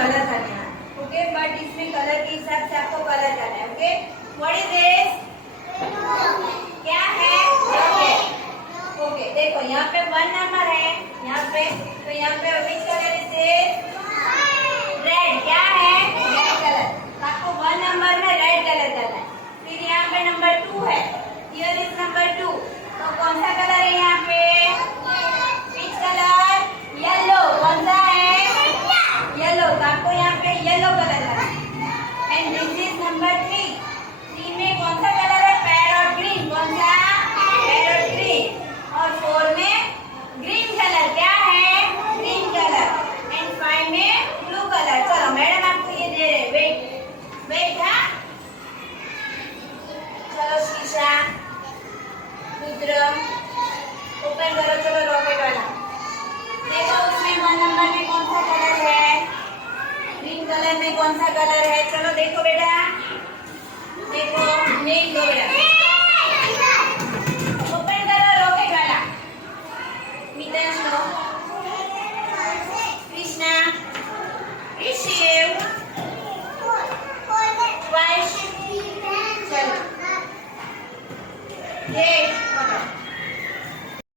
Colour करने हैं, okay. But इसमें कलर के हिसाब से आपको कलर करना है, ओके। What is this? क्या है? ओके, देखो यहाँ पे 1 नंबर है, यहाँ पे, तो यहाँ पे which color is this? Red. क्या है? Red colour. तो आपको 1 नंबर में रेड कलर करना है। फिर यहाँ पे नंबर 2 है, हियर इज नंबर 2, तो कौन सा कलर है यहाँ पे? which colour? येलो। कौन सा है? येलो। तो आपको यहाँ पे येलो कलर करना है। एंड दिस इज नंबर 3, 3 में कौन सा कलर है? Parrot green. कौन सा? Parrot green. और 4 में ग्रीन कलर। क्या है? Green colour. एंड 5 में ब्लू कलर। चलो मैडम आपको ये दे रहे, वेट वेट। हाँ, चलो शीशा, रुद्र, ओपन करो। चलो रॉकेट वाला देखो, उसमें 1 नंबर में कौन सा कलर है? ग्रीन कलर में कौन सा कलर है? चलो देखो बेटा, देखो, नहीं दो बेटा, ओपन करो रॉकेट वाला। मितन लो, कृष्णा, ऋषिव, वाइश, चलो ये